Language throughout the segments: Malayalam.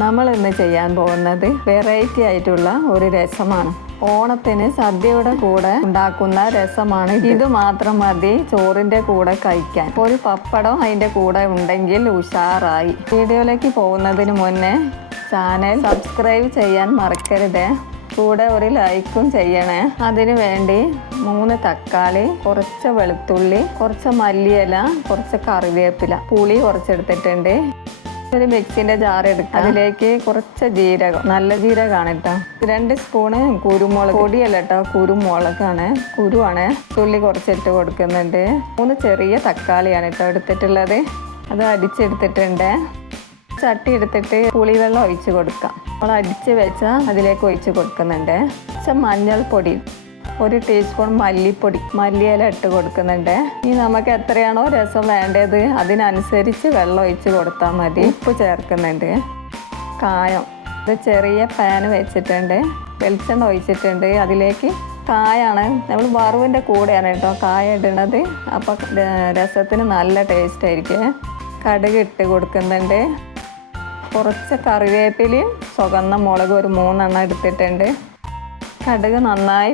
നമ്മൾ ഇന്ന് ചെയ്യാൻ പോകുന്നത് വെറൈറ്റി ആയിട്ടുള്ള ഒരു രസമാണ്. ഓണത്തിന് സദ്യയുടെ കൂടെ ഉണ്ടാക്കുന്ന രസമാണ്. ഇത് മാത്രം മതി ചോറിൻ്റെ കൂടെ കഴിക്കാൻ. ഒരു പപ്പടം അതിൻ്റെ കൂടെ ഉണ്ടെങ്കിൽ ഉഷാറായി. വീഡിയോയിലേക്ക് പോകുന്നതിന് മുന്നേ ചാനൽ സബ്സ്ക്രൈബ് ചെയ്യാൻ മറക്കരുത്. കൂടെ ഒരു ലൈക്കും ചെയ്യണേ. അതിനു വേണ്ടി 3 തക്കാളി, കുറച്ച് വെളുത്തുള്ളി, കുറച്ച് മല്ലിയില, കുറച്ച് കറിവേപ്പില, പുളി കുറച്ചെടുത്തിട്ടുണ്ട്. ഒരു മിക്സിൻ്റെ ജാർ എടുക്കുക. അതിലേക്ക് കുറച്ച് ജീരകം, നല്ല ജീരകമാണ് കേട്ടോ. 2 സ്പൂണ് കുരുമുളക് പൊടിയല്ല കേട്ടോ, കുരുമുളകാണ്, കുരുവാണ്. തുള്ളി കുറച്ചിട്ട് കൊടുക്കുന്നുണ്ട്. 3 ചെറിയ തക്കാളിയാണ് കേട്ടോ എടുത്തിട്ടുള്ളത്. അത് അടിച്ചെടുത്തിട്ടുണ്ട്. ചട്ടി എടുത്തിട്ട് പുളിവെള്ളം ഒഴിച്ച് കൊടുക്കാം. നമ്മൾ അടിച്ച് വെച്ചാൽ അതിലേക്ക് ഒഴിച്ച് കൊടുക്കുന്നുണ്ട്. മഞ്ഞൾപ്പൊടി, 1 ടീസ്പൂൺ മല്ലിപ്പൊടി, മല്ലിയില ഇട്ട് കൊടുക്കുന്നുണ്ട്. ഇനി നമുക്ക് എത്രയാണോ രസം വേണ്ടത് അതിനനുസരിച്ച് വെള്ളം ഒഴിച്ച് കൊടുത്താൽ മതി. ഉപ്പ് ചേർക്കുന്നുണ്ട്. കായം, ഇത് ചെറിയ പാൻ വെച്ചിട്ടുണ്ട്. വെളിച്ചെണ്ണ ഒഴിച്ചിട്ടുണ്ട്. അതിലേക്ക് കായാണ്, നമ്മൾ വറവിൻ്റെ കൂടെയാണ് കേട്ടോ കായ ഇടുന്നത്. അപ്പോൾ രസത്തിന് നല്ല ടേസ്റ്റ് ആയിരിക്കും. കടുക് ഇട്ട് കൊടുക്കുന്നുണ്ട്. കുറച്ച് കറിവേപ്പിലയും ചുവന്ന മുളക് 3 എണ്ണം എടുത്തിട്ടുണ്ട്. കടുക് നന്നായി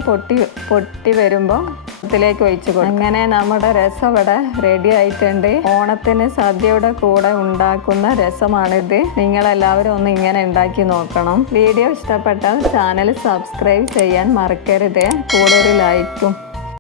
പൊട്ടി വരുമ്പോൾ ഇതിലേക്ക് ഒഴിച്ച് കൊടുക്കും. അങ്ങനെ നമ്മുടെ രസം ഇവിടെ റെഡി ആയിട്ടുണ്ട്. ഓണത്തിന് സദ്യയുടെ കൂടെ ഉണ്ടാക്കുന്ന രസമാണിത്. നിങ്ങളെല്ലാവരും ഒന്ന് ഇങ്ങനെ ഉണ്ടാക്കി നോക്കണം. വീഡിയോ ഇഷ്ടപ്പെട്ടാൽ ചാനൽ സബ്സ്ക്രൈബ് ചെയ്യാൻ മറക്കരുത്. കൂടെ ഒരു ലൈക്കും